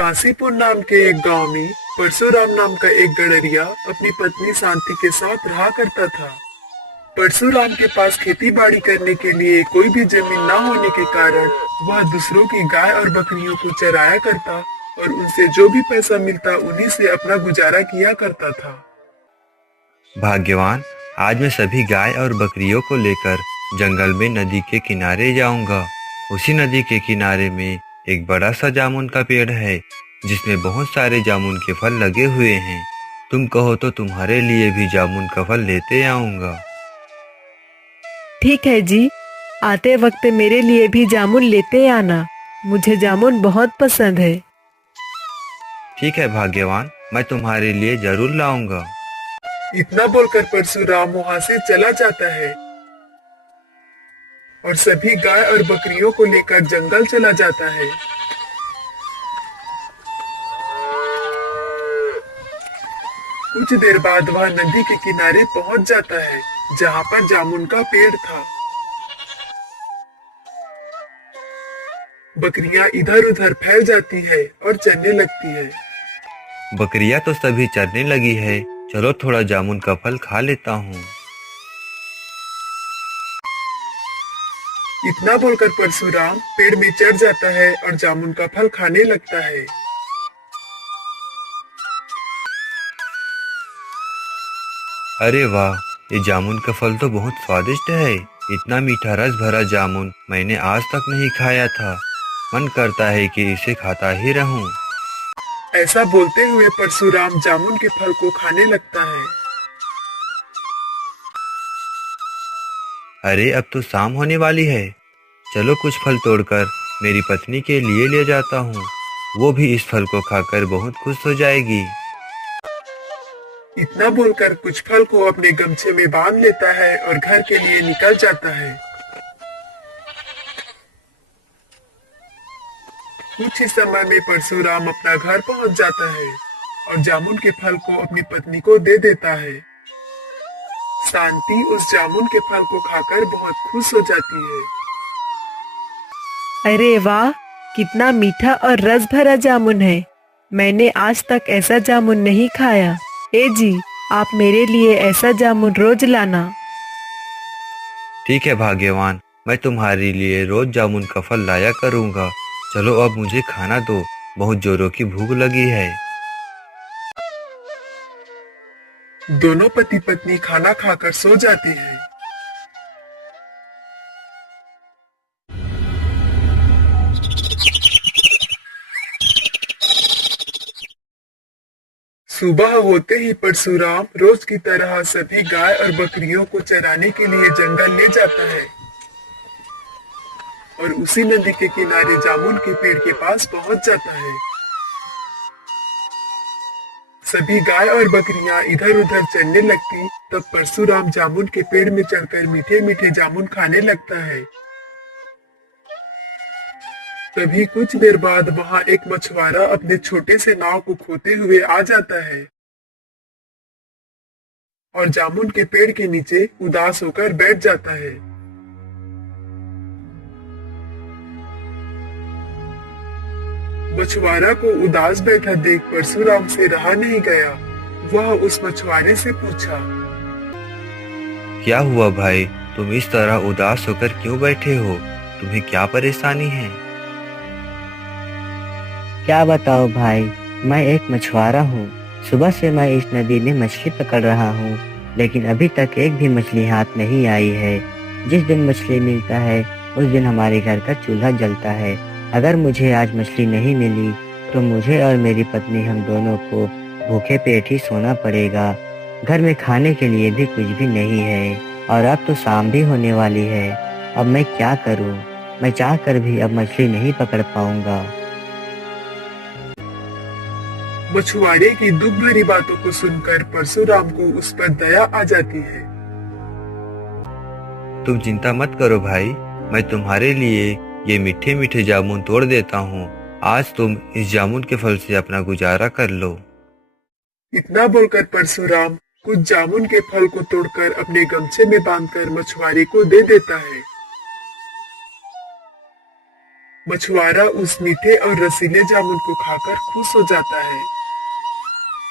काशीपुर नाम के एक गांव में परशुराम नाम का एक गडरिया अपनी पत्नी शांति के साथ रहा करता था। परशुराम के पास खेती बाड़ी करने के लिए कोई भी जमीन न होने के कारण वह दूसरों की गाय और बकरियों को चराया करता और उनसे जो भी पैसा मिलता उन्हीं से अपना गुजारा किया करता था। भाग्यवान, आज मैं सभी गाय और बकरियों को लेकर जंगल में नदी के किनारे जाऊंगा। उसी नदी के किनारे में एक बड़ा सा जामुन का पेड़ है जिसमें बहुत सारे जामुन के फल लगे हुए हैं। तुम कहो तो तुम्हारे लिए भी जामुन का फल लेते आऊंगा। ठीक है जी, आते वक्त मेरे लिए भी जामुन लेते आना। मुझे जामुन बहुत पसंद है। ठीक है भाग्यवान, मैं तुम्हारे लिए जरूर लाऊंगा। इतना बोलकर परशुराम वहां से चला जाता है और सभी गाय और बकरियों को लेकर जंगल चला जाता है। कुछ देर बाद वह नदी के किनारे पहुंच जाता है जहां पर जामुन का पेड़ था। बकरियां इधर उधर फैल जाती है और चरने लगती है। बकरियां तो सभी चरने लगी है, चलो थोड़ा जामुन का फल खा लेता हूँ। इतना बोलकर परशुराम पेड़ में चढ़ जाता है और जामुन का फल खाने लगता है। अरे वाह, ये जामुन का फल तो बहुत स्वादिष्ट है। इतना मीठा रस भरा जामुन मैंने आज तक नहीं खाया था। मन करता है कि इसे खाता ही रहूं। ऐसा बोलते हुए परशुराम जामुन के फल को खाने लगता है। अरे अब तो शाम होने वाली है, चलो कुछ फल तोड़कर मेरी पत्नी के लिए ले जाता हूँ। वो भी इस फल को खाकर बहुत खुश हो जाएगी। इतना बोलकर कुछ फल को अपने गमछे में बांध लेता है और घर के लिए निकल जाता है। कुछ ही समय में परशुराम अपना घर पहुंच जाता है और जामुन के फल को अपनी पत्नी को दे देता है। शांति उस जामुन के फल को खाकर बहुत खुश हो जाती है। अरे वाह, कितना मीठा और रस भरा जामुन है। मैंने आज तक ऐसा जामुन नहीं खाया। ए जी, आप मेरे लिए ऐसा जामुन रोज लाना। ठीक है भाग्यवान, मैं तुम्हारे लिए रोज जामुन का फल लाया करूँगा। चलो अब मुझे खाना दो, बहुत जोरों की भूख लगी है। दोनों पति पत्नी खाना खाकर सो जाते हैं। सुबह होते ही परशुराम रोज की तरह सभी गाय और बकरियों को चराने के लिए जंगल ले जाता है और उसी नदी के किनारे जामुन के पेड़ के पास पहुंच जाता है। सभी गाय और बकरियां इधर उधर चरने लगती, तब परशुराम जामुन के पेड़ में चढ़कर मीठे मीठे जामुन खाने लगता है। तभी कुछ देर बाद वहां एक मछुआरा अपने छोटे से नाव को खोते हुए आ जाता है और जामुन के पेड़ के नीचे उदास होकर बैठ जाता है। मछुआरा को उदास बैठा देख परशुराम से रहा नहीं गया। वह उस मछुआरे से पूछा, क्या हुआ भाई, तुम इस तरह उदास होकर क्यों बैठे हो? तुम्हें क्या परेशानी है? क्या बताओ भाई, मैं एक मछुआरा हूँ। सुबह से मैं इस नदी में मछली पकड़ रहा हूँ, लेकिन अभी तक एक भी मछली हाथ नहीं आई है। जिस दिन मछली मिलता है उस दिन हमारे घर का चूल्हा जलता है। अगर मुझे आज मछली नहीं मिली तो मुझे और मेरी पत्नी हम दोनों को भूखे पेट ही सोना पड़ेगा। घर में खाने के लिए भी कुछ भी नहीं है और अब तो शाम भी होने वाली है। अब मैं क्या करूँ? मैं चाह कर भी अब मछली नहीं पकड़ पाऊंगा। मछुआरे की दुख भरी बातों को सुनकर परशुराम को उस पर दया आ जाती है। तुम चिंता मत करो भाई, मैं तुम्हारे लिए ये मीठे मीठे जामुन तोड़ देता हूँ। आज तुम इस जामुन के फल से अपना गुजारा कर लो। इतना बोलकर परशुराम कुछ जामुन के फल को तोड़कर अपने गमछे में बांधकर मछुआरे को दे देता है। मछुआरा उस मीठे और रसीले जामुन को खाकर खुश हो जाता है।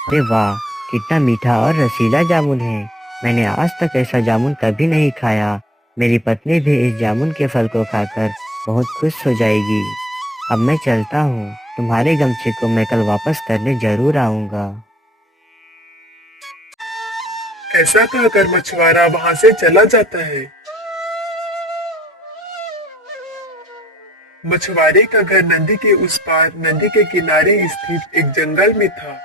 अरे वाह, कितना मीठा और रसीला जामुन है। मैंने आज तक ऐसा जामुन कभी नहीं खाया। मेरी पत्नी भी इस जामुन के फल को खाकर बहुत खुश हो जाएगी। अब मैं चलता हूँ। तुम्हारे गमछे को मैं कल वापस करने जरूर आऊंगा। ऐसा कहकर मछुआरा वहां से चला जाता है। मछुआरे का घर नदी के उस पार नदी के किनारे स्थित एक जंगल में था।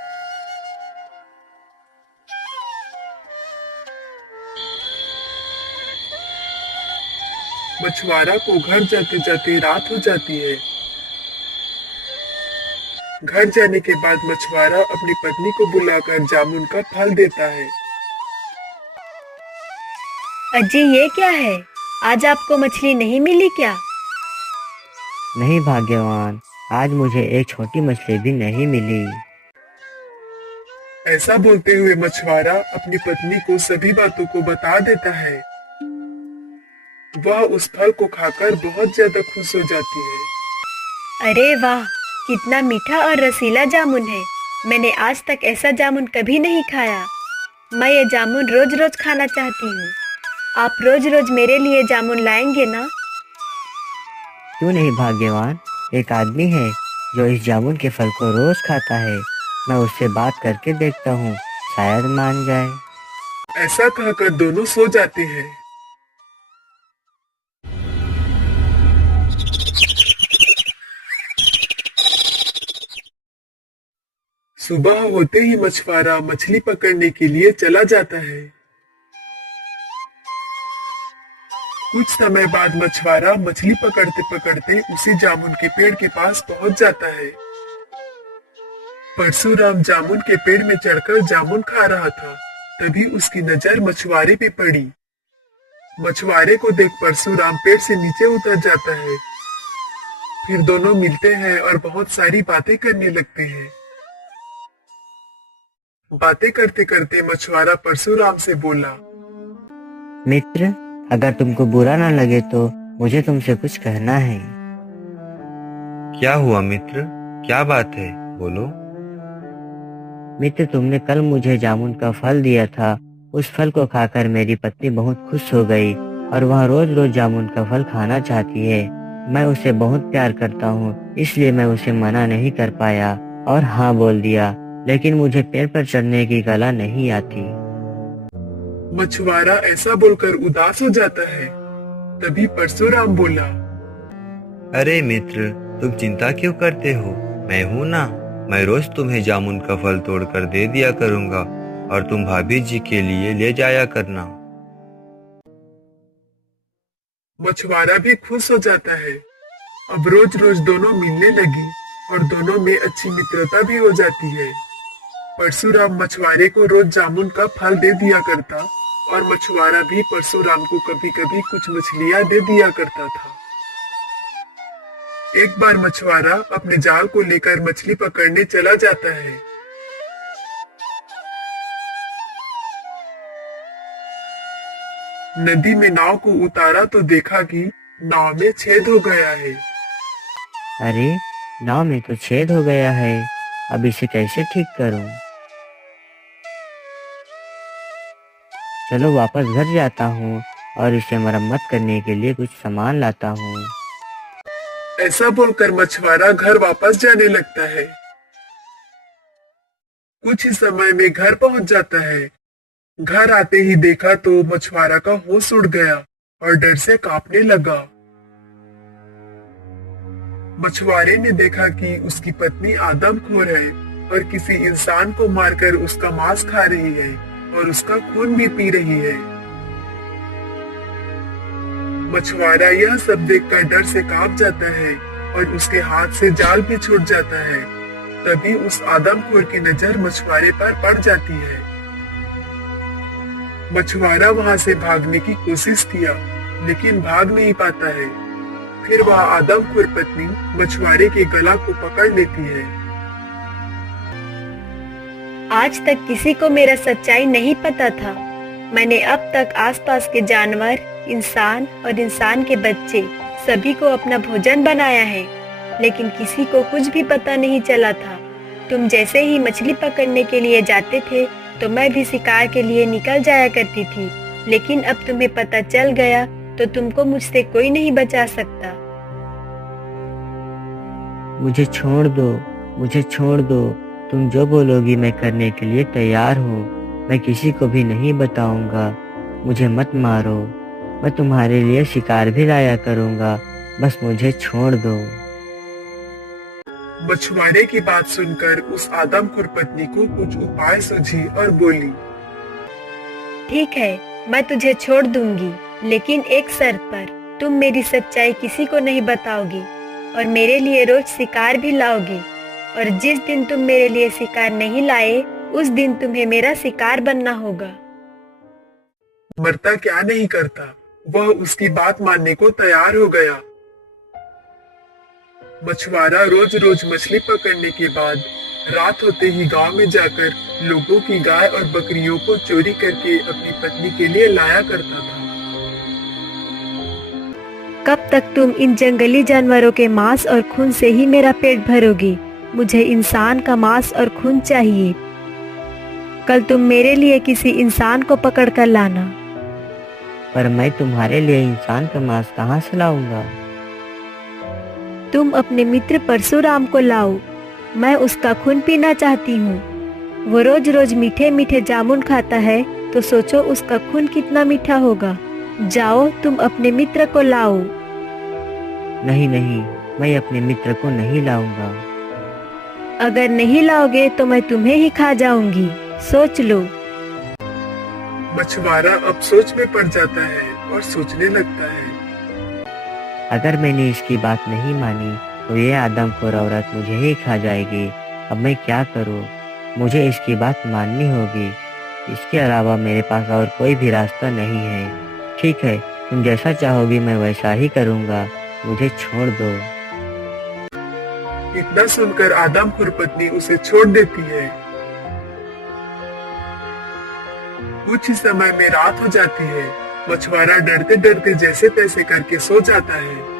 मछुआरा को घर जाते जाते रात हो जाती है। घर जाने के बाद मछुआरा अपनी पत्नी को बुलाकर जामुन का फल देता है। अजी ये क्या है? आज आपको मछली नहीं मिली क्या? नहीं भाग्यवान, आज मुझे एक छोटी मछली भी नहीं मिली। ऐसा बोलते हुए मछुआरा अपनी पत्नी को सभी बातों को बता देता है। वह उस फल को खाकर बहुत ज्यादा खुश हो जाती है। अरे वाह, कितना मीठा और रसीला जामुन है। मैंने आज तक ऐसा जामुन कभी नहीं खाया। मैं ये जामुन रोज रोज खाना चाहती हूँ। आप रोज रोज मेरे लिए जामुन लाएंगे ना? क्यों नहीं भाग्यवान, एक आदमी है जो इस जामुन के फल को रोज खाता है। मैं उससे बात करके देखता हूँ, शायद मान जाए। ऐसा कहकर दोनों सो जाते हैं। सुबह होते ही मछुआरा मछली पकड़ने के लिए चला जाता है। कुछ समय बाद मछुआरा मछली पकड़ते पकड़ते उसी जामुन के पेड़ के पास पहुंच जाता है। परशुराम जामुन के पेड़ में चढ़कर जामुन खा रहा था। तभी उसकी नजर मछुआरे पे पड़ी। मछुआरे को देख परशुराम पेड़ से नीचे उतर जाता है। फिर दोनों मिलते हैं और बहुत सारी बातें करने लगते हैं। बातें करते करते मछुआरा परशुराम से बोला, मित्र, अगर तुमको बुरा ना लगे तो मुझे तुमसे कुछ कहना है। क्या हुआ मित्र, क्या बात है, बोलो। मित्र, तुमने कल मुझे जामुन का फल दिया था। उस फल को खाकर मेरी पत्नी बहुत खुश हो गई और वह रोज रोज जामुन का फल खाना चाहती है। मैं उसे बहुत प्यार करता हूँ, इसलिए मैं उसे मना नहीं कर पाया और हाँ बोल दिया। लेकिन मुझे पेड़ पर चढ़ने की कला नहीं आती। मछुआरा ऐसा बोलकर उदास हो जाता है। तभी परशुराम बोला, अरे मित्र, तुम चिंता क्यों करते हो? मैं हूं ना, मैं रोज तुम्हें जामुन का फल तोड़कर दे दिया करूंगा और तुम भाभी जी के लिए ले जाया करना। मछुआरा भी खुश हो जाता है। अब रोज रोज दोनों मिलने लगे और दोनों में अच्छी मित्रता भी हो जाती है। परशुराम मछुआरे को रोज जामुन का फल दे दिया करता और मछुआरा भी परशुराम को कभी कभी कुछ मछलियां दे दिया करता था। एक बार मछुआरा अपने जाल को लेकर मछली पकड़ने चला जाता है। नदी में नाव को उतारा तो देखा कि नाव में छेद हो गया है। अरे, नाव में तो छेद हो गया है। अब इसे कैसे ठीक करूं? चलो वापस घर जाता हूँ और इसे मरम्मत करने के लिए कुछ सामान लाता हूँ। ऐसा बोलकर मछुआरा घर वापस जाने लगता है। कुछ ही समय में घर पहुंच जाता है। घर आते ही देखा तो मछुआरा का होश उड़ गया और डर से कांपने लगा। मछुआरे ने देखा कि उसकी पत्नी आदमखोर है और किसी इंसान को मारकर उसका मांस खा रही है और उसका खून भी पी रही है। मछुआरा यह सब देखकर डर से कांप जाता है और उसके हाथ से जाल भी छूट जाता है। तभी उस आदमखोर की नजर मछुआरे पर पड़ जाती है। मछुआरा वहां से भागने की कोशिश किया, लेकिन भाग नहीं पाता है। फिर वह आदमखोर पत्नी मछुआरे के गला को पकड़ लेती है। आज तक किसी को मेरा सच्चाई नहीं पता था। मैंने अब तक आसपास के जानवर, इंसान और इंसान के बच्चे सभी को अपना भोजन बनाया है। लेकिन किसी को कुछ भी पता नहीं चला था। तुम जैसे ही मछली पकड़ने के लिए जाते थे तो मैं भी शिकार के लिए निकल जाया करती थी, लेकिन अब तुम्हें पता चल गया तो तुमको मुझसे कोई नहीं बचा सकता। मुझे छोड़ दो, मुझे छोड़ दो। तुम जो बोलोगी मैं करने के लिए तैयार हूँ। मैं किसी को भी नहीं बताऊंगा। मुझे मत मारो, मैं तुम्हारे लिए शिकार भी लाया करूंगा। बस मुझे छोड़ दो। मछुआरे की बात सुनकर उस आदमखोर पत्नी को कुछ उपाय सूझी और बोली, ठीक है, मैं तुझे छोड़ दूंगी, लेकिन एक शर्त पर। तुम मेरी सच्चाई किसी को नहीं बताओगी और मेरे लिए रोज शिकार भी लाओगी। और जिस दिन तुम मेरे लिए शिकार नहीं लाए उस दिन तुम्हें मेरा शिकार बनना होगा। मरता क्या नहीं करता, वह उसकी बात मानने को तैयार हो गया। मछुआरा रोज रोज मछली पकड़ने के बाद रात होते ही गांव में जाकर लोगों की गाय और बकरियों को चोरी करके अपनी पत्नी के लिए लाया करता था। कब तक तुम इन जंगली जानवरों के मांस और खून से ही मेरा पेट भरोगी? मुझे इंसान का मांस और खून चाहिए। कल तुम मेरे लिए किसी इंसान को पकड़ कर लाना। पर मैं तुम्हारे लिए इंसान का मांस कहाँ से लाऊंगा? तुम अपने मित्र परशुराम को लाओ। मैं उसका खून पीना चाहती हूँ। वो रोज रोज मीठे मीठे जामुन खाता है, तो सोचो उसका खून कितना मीठा होगा। जाओ, तुम अपने मित्र को लाओ। नहीं नहीं, मैं अपने मित्र को नहीं लाऊंगा। अगर नहीं लाओगे तो मैं तुम्हें ही खा जाऊंगी। सोच लो। मछुआरा अब सोच में पड़ जाता है और सोचने लगता है, अगर मैंने इसकी बात नहीं मानी तो ये आदमखोर औरत मुझे ही खा जाएगी। अब मैं क्या करूं? मुझे इसकी बात माननी होगी। इसके अलावा मेरे पास और कोई भी रास्ता नहीं है। ठीक है, तुम जैसा चाहोगी मैं वैसा ही करूंगा। मुझे छोड़ दो। इतना सुनकर आदमखोर पत्नी उसे छोड़ देती है। कुछ ही समय में रात हो जाती है। मछुआरा डरते डरते जैसे तैसे करके सो जाता है।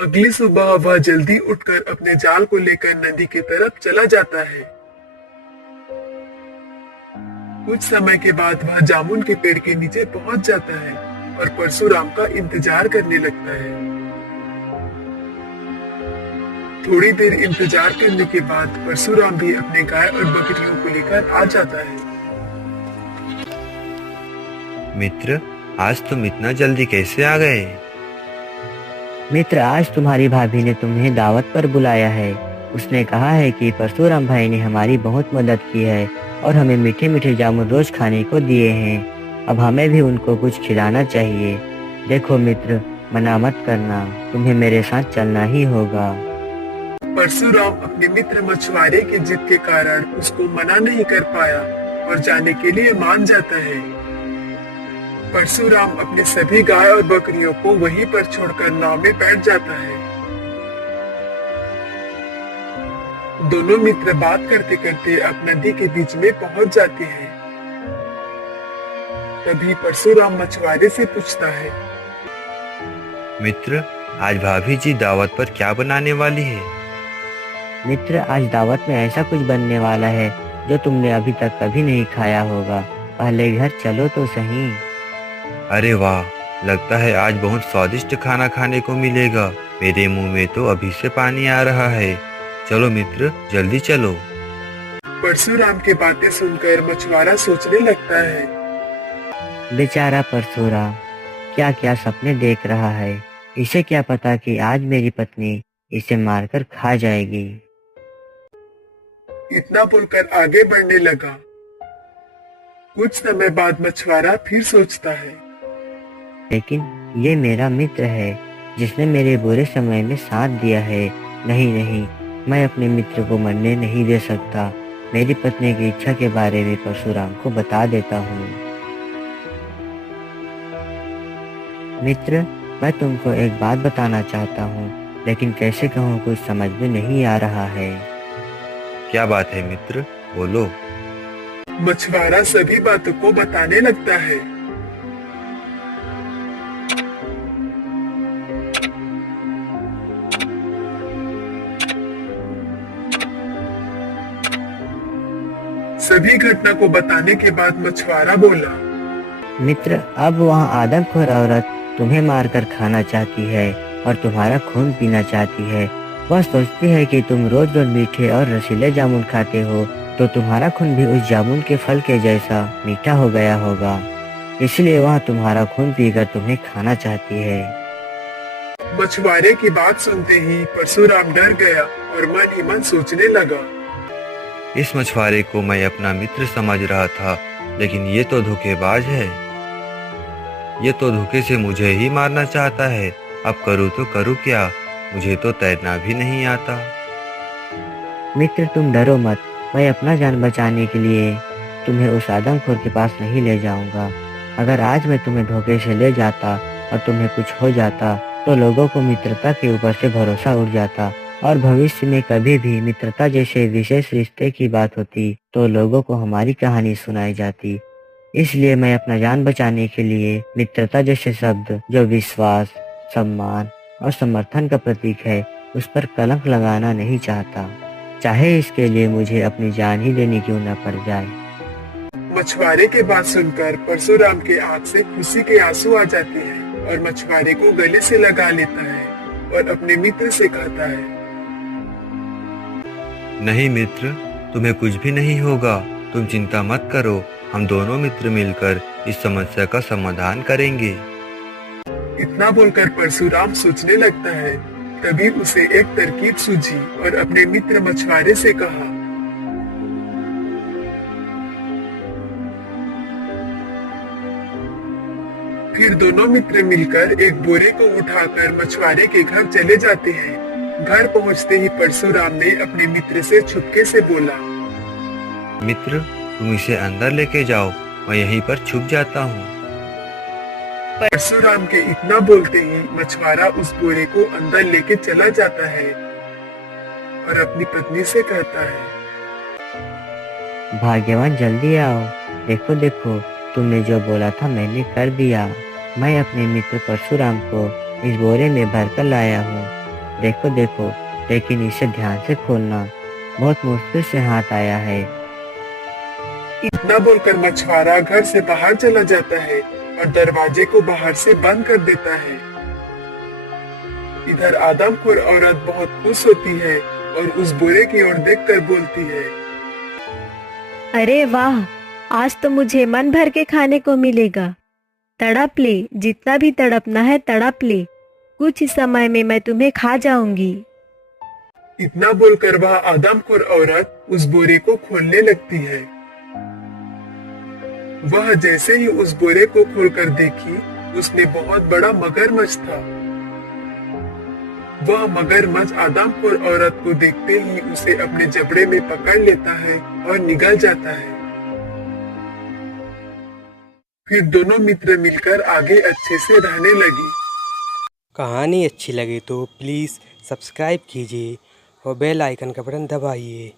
अगली सुबह वह जल्दी उठकर अपने जाल को लेकर नदी की तरफ चला जाता है। कुछ समय के बाद वह जामुन के पेड़ के नीचे पहुंच जाता है और परशुराम का इंतजार करने लगता है। थोड़ी देर इंतजार करने के बाद परशुराम भी अपने गाय और बकरियों को लेकर आ जाता है। मित्र, आज तुम इतना जल्दी कैसे आ गए? मित्र, आज तुम्हारी भाभी ने तुम्हें दावत पर बुलाया है। उसने कहा है कि परशुराम भाई ने हमारी बहुत मदद की है और हमें मीठे मीठे जामुन रोज खाने को दिए हैं। अब हमें भी उनको कुछ खिलाना चाहिए। देखो मित्र, मना मत करना, तुम्हें मेरे साथ चलना ही होगा। परशुराम अपने मित्र मछुआरे की जिद के कारण उसको मना नहीं कर पाया और जाने के लिए मान जाता है। परशुराम अपने सभी गाय और बकरियों को वहीं पर छोड़कर नाव में बैठ जाता है। दोनों मित्र बात करते करते अब नदी के बीच में पहुंच जाते हैं। तभी परशुराम मछुआरे से पूछता है, मित्र, आज भाभी जी दावत पर क्या बनाने वाली है? मित्र, आज दावत में ऐसा कुछ बनने वाला है जो तुमने अभी तक कभी नहीं खाया होगा। पहले घर चलो तो सही। अरे वाह, लगता है आज बहुत स्वादिष्ट खाना खाने को मिलेगा। मेरे मुंह में तो अभी से पानी आ रहा है। चलो मित्र, जल्दी चलो। परशुराम की बातें सुनकर मछुआरा सोचने लगता है, बेचारा परशुराम क्या क्या सपने देख रहा है। इसे क्या पता कि आज मेरी पत्नी इसे मारकर खा जाएगी। इतना बोलकर आगे बढ़ने लगा। कुछ समय बाद मछुआरा फिर सोचता है, लेकिन ये मेरा मित्र है जिसने मेरे बुरे समय में साथ दिया है। नहीं नहीं, मैं अपने मित्र को मरने नहीं दे सकता। मेरी पत्नी की इच्छा के बारे में परशुराम को बता देता हूँ। मित्र, मैं तुमको एक बात बताना चाहता हूँ, लेकिन कैसे कहूँ कुछ समझ में नहीं आ रहा है। क्या बात है मित्र, बोलो। मछुआरा सभी बातों को बताने लगता है। सभी घटना को बताने के बाद मछुआरा बोला, मित्र, अब वहाँ आदमखोर औरत तुम्हें मारकर खाना चाहती है और तुम्हारा खून पीना चाहती है। वह सोचती है कि तुम रोज रोज मीठे और रसीले जामुन खाते हो तो तुम्हारा खून भी उस जामुन के फल के जैसा मीठा हो गया होगा, इसलिए वह तुम्हारा खून पीकर तुम्हें खाना चाहती है। मछुआरे की बात सुनते ही परशुराम डर गया और मन ही मन सोचने लगा। इस मछुआरे को मैं अपना मित्र समझ रहा था, लेकिन ये तो धोखेबाज है। ये तो धोखे से मुझे ही मारना चाहता है। अब करूँ तो करूँ क्या, मुझे तो तैरना भी नहीं आता। मित्र, तुम डरो मत, मैं अपना जान बचाने के लिए तुम्हें उस आदमखोर के पास नहीं ले जाऊंगा। अगर आज मैं तुम्हें धोखे से ले जाता और तुम्हें कुछ हो जाता तो लोगों को मित्रता के ऊपर से भरोसा उड़ जाता और भविष्य में कभी भी मित्रता जैसे विशेष रिश्ते की बात होती तो लोगों को हमारी कहानी सुनाई जाती। इसलिए मैं अपना जान बचाने के लिए मित्रता जैसे शब्द जो विश्वास, सम्मान और समर्थन का प्रतीक है उस पर कलंक लगाना नहीं चाहता, चाहे इसके लिए मुझे अपनी जान ही देनी क्यों न पड़ जाए। मछुआरे के बात सुनकर परशुराम के आंख से खुशी के आंसू आ जाते हैं और मछुआरे को गले से लगा लेता है और अपने मित्र से कहता है, नहीं मित्र, तुम्हें कुछ भी नहीं होगा, तुम चिंता मत करो, हम दोनों मित्र मिलकर इस समस्या का समाधान करेंगे। इतना बोलकर परशुराम सोचने लगता है। तभी उसे एक तरकीब सूझी और अपने मित्र मछुआरे से कहा, फिर दोनों मित्र मिलकर एक बोरे को उठाकर मछुआरे के घर चले जाते हैं। घर पहुंचते ही परशुराम ने अपने मित्र से छुपके से बोला, मित्र, तुम इसे अंदर लेके जाओ, मैं यहीं पर छुप जाता हूँ। परशुराम के इतना बोलते ही मछुआरा उस बोरे को अंदर लेके चला जाता है और अपनी पत्नी से कहता है, भाग्यवान, जल्दी आओ, देखो देखो, तुमने जो बोला था मैंने कर दिया। मैं अपने मित्र परशुराम को इस बोरे में भरकर लाया हूँ। देखो देखो, लेकिन इसे ध्यान से खोलना, बहुत मुश्किल से हाथ आया है। इतना बोलकर मछुआरा घर से बाहर चला जाता है और दरवाजे को बाहर से बंद कर देता है। इधर आदमखोर औरत बहुत खुश होती है और उस बोरे की ओर देखकर बोलती है, अरे वाह, आज तो मुझे मन भर के खाने को मिलेगा। तड़प ले, जितना भी तड़पना है तड़प ले, कुछ ही समय में मैं तुम्हें खा जाऊंगी। इतना बोलकर वह आदमखोर औरत उस बोरे को खोलने लगती है। वह जैसे ही उस बोरे को खोलकर देखी, उसमें बहुत बड़ा मगरमच्छ था। वह मगरमच्छ आदमखोर औरत को देखते ही उसे अपने जबड़े में पकड़ लेता है और निगल जाता है। फिर दोनों मित्र मिलकर आगे अच्छे से रहने लगे। कहानी अच्छी लगे तो प्लीज़ सब्सक्राइब कीजिए और बेल आइकन का बटन दबाइए।